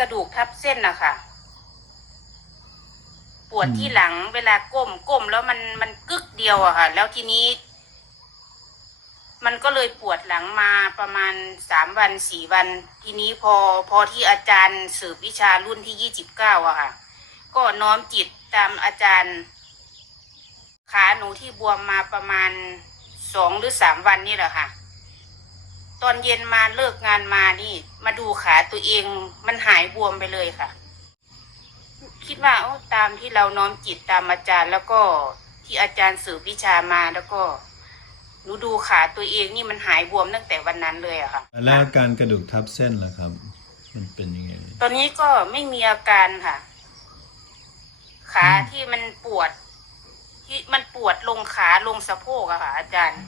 กระดูกทับเส้นนะคะปวดอืมที่หลังเวลาก้มก้มแล้วมันมันกึกเดียวอะค่ะ แล้วทีนี้ มันก็เลยปวดหลังมาประมาณสามวันสี่วัน ทีนี้พอพอที่อาจารย์สืบวิชารุ่นที่ยี่สิบเก้าอะค่ะ ก็น้อมจิตตามอาจารย์ ขาหนูที่บวมมาประมาณสองหรือสามวันนี่แหละค่ะ ตอนเย็นมาเลิกงานมานี่ มาดูขาตัวเองมันหายบวมไปเลยค่ะ คิดว่าโอ้ตามที่เราน้อมจิตตามอาจารย์ แล้วก็ที่อาจารย์สืบวิชามาแล้วก็หนูดูขาตัวเองนี่มันหายบวมตั้งแต่วันนั้นเลยอะค่ะ แล้วอาการกระดูกทับเส้นล่ะครับ มันเป็นยังไง ตอนนี้ก็ไม่มีอาการค่ะ ขาที่มันปวด ที่มันปวดลงขาลงสะโพกอะค่ะ อาจารย์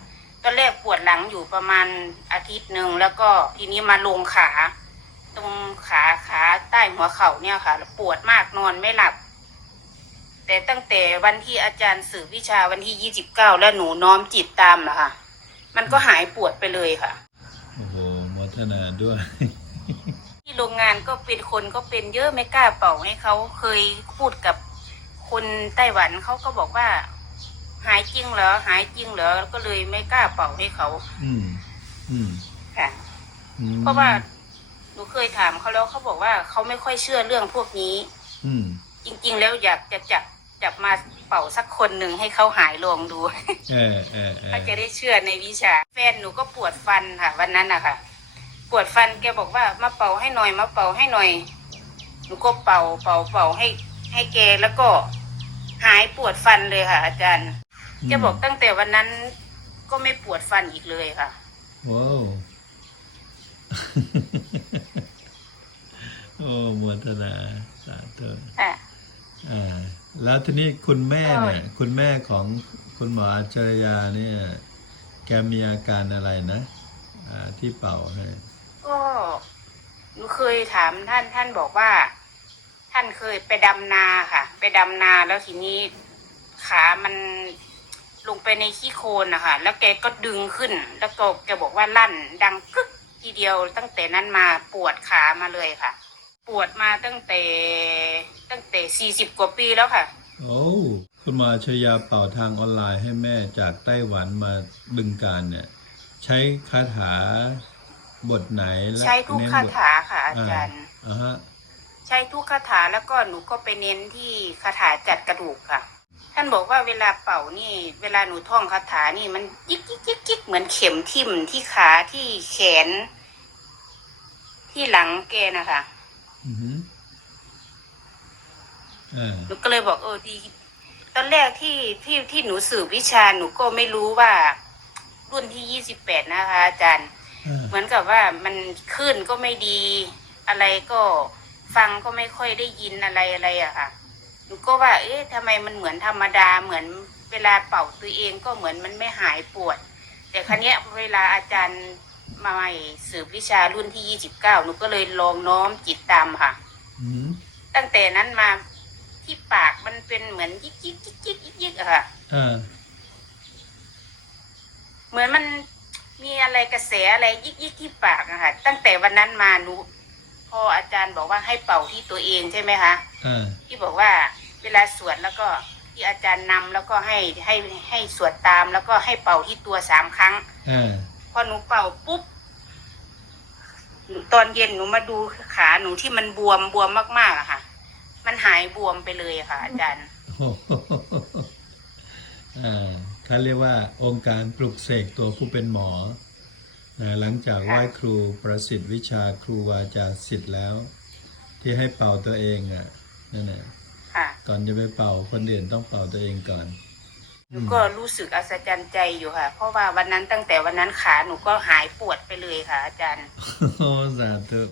ตอนแรกปวดหลังอยู่ประมาณอาทิตย์หนึ่งแล้วก็ทีนี้มาลงขา ตรงขาขาใต้หัวเข่าเนี่ยค่ะแล้วปวดมากนอนไม่หลับ แต่ตั้งแต่วันที่อาจารย์สื่อวิชาวันที่ยี่สิบเก้าแล้วหนูน้อมจิตตามนะคะมันก็หายปวดไปเลยค่ะ โอ้โหโมทนาด้วย ที่โรงงานก็เป็นคนก็เป็นเยอะไม่กล้าเป่าให้เขาเคยพูดกับคนไต้หวันเขาก็บอกว่า หายจริงเหรอหายจริงเหรอก็เลยไม่กล้าเป่าให้เขาอืมอืมค่ะอืมเพราะว่าหนูเคยถามเขาแล้วเขาบอกว่าเขาไม่ค่อยเชื่อเรื่องพวกนี้ อืมจริง ๆ แล้วอยากจะจับจับมาเป่าสักคนหนึ่งให้เขาหายลองดูเออเออเออเขาจะได้เชื่อในวิชา แฟนหนูก็ปวดฟันค่ะ วันนั้นอะค่ะปวดฟันแกบอกว่ามาเป่าให้หน่อยมาเป่าให้หน่อยหนูก็เป่าเป่าเป่าให้ ให้แกแล้วก็หายปวดฟันเลยค่ะ อาจารย์ แกบอกตั้งแต่วันนั้นก็ไม่ปวดฟันอีกเลยค่ะ ว้าว โอ้โมทนาสาธุค่ะ อ่า แล้วทีนี้คุณแม่เนี่ย คุณแม่ของคุณหมออัจฉริยาเนี่ย แกมีอาการอะไรนะ อ่า ที่เป่าให้ ก็หนูเคยถามท่านท่านบอกว่า ท่านเคยไปดำนาค่ะ ไปดำนาแล้วทีนี้ขามัน ลงไปในขี้โคลนนะคะแล้วแกก็ดึงขึ้น แล้วก็แกบอกว่าลั่น ดังกึกทีเดียวตั้งแต่นั้นมาปวดขามาเลยค่ะ ปวดมาตั้งแต่ตั้งแต่สี่สิบกว่าปีแล้วค่ะ โอ้คุณหมออัจฉริยาเป่าทางออนไลน์ให้แม่จากไต้หวันมาบึงการเนี่ย ใช้คาถาบทไหนและใช้ทุกเน้นคาบทถาค่ะ อาจารย์ อ่าฮะ ใช้ทุกคาถาแล้วก็หนูก็ไปเน้นที่คาถาจัดกระดูกค่ะ ท่านบอกว่าเวลาเป่านี่ เวลาหนูท่องคาถานี่มันยิกยิกยิกยิกเหมือนเข็มทิ่มที่ขาที่แขน ที่หลังแกนะคะอือฮึอ่าหนูก็เลยบอกเออดี ตอนแรกที่ที่ที่หนูสืบวิชาหนูก็ไม่รู้ว่า รุ่นที่ยี่สิบแปดนะคะ อาจารย์ อ่าเหมือนกับว่ามันขึ้นก็ไม่ดี อะไรก็ฟังก็ไม่ค่อยได้ยินอะไรอะไรอะค่ะ หนูก็ว่า เอ๊ะทำไมมันเหมือนธรรมดาเหมือนเวลาเป่าตัวเองก็เหมือนมันไม่หายปวด แต่ครั้นี้ยเวลาอาจารย์มาใหม่สืบวิชารุ่นที่ยี่สิบเก้าหนูก็เลยลองน้อมจิตตามค่ะอืมตั้งแต่นั้นมาที่ปากมันเป็นเหมือนยิกยิกยิกยิกยิกยิกอะค่ะอ่าเหมือนมันมีอะไรกระแสอะไรยิกยิกที่ปากอะค่ะ ตั้งแต่วันนั้นมาหนูพออาจารย์บอกว่าให้เป่าที่ตัวเองใช่ไหมคะอ่า ที่บอกว่าเวลาสวดแล้วก็ที่อาจารย์นำแล้วก็ให้ให้ให้สวดตามแล้วก็ให้เป่าที่ตัวสามครั้งอ่าพอหนูเป่าปุ๊บหนูตอนเย็นหนูมาดูขาหนูที่มันบวมบวมมากๆอะค่ะ มันหายบวมไปเลยอะค่ะ อาจารย์โอ้โหอ่าเขาเรียกว่าองค์การปลุกเสกตัวผู้เป็นหมอนะหลังจากไหว้ครูประสิทธิ์วิชาครูวาจาสิทธิ์แล้ว ที่ให้เป่าตัวเองอะ นั่นแหละค่ะก่อนจะไปเป่าคนอื่นต้องเป่าตัวเองก่อนหนูก็รู้สึกอัศจรรย์ใจอยู่ค่ะ เพราะว่าวันนั้นตั้งแต่วันนั้นขาหนูก็หายปวดไปเลยค่ะ อาจารย์ โอ้สาธุ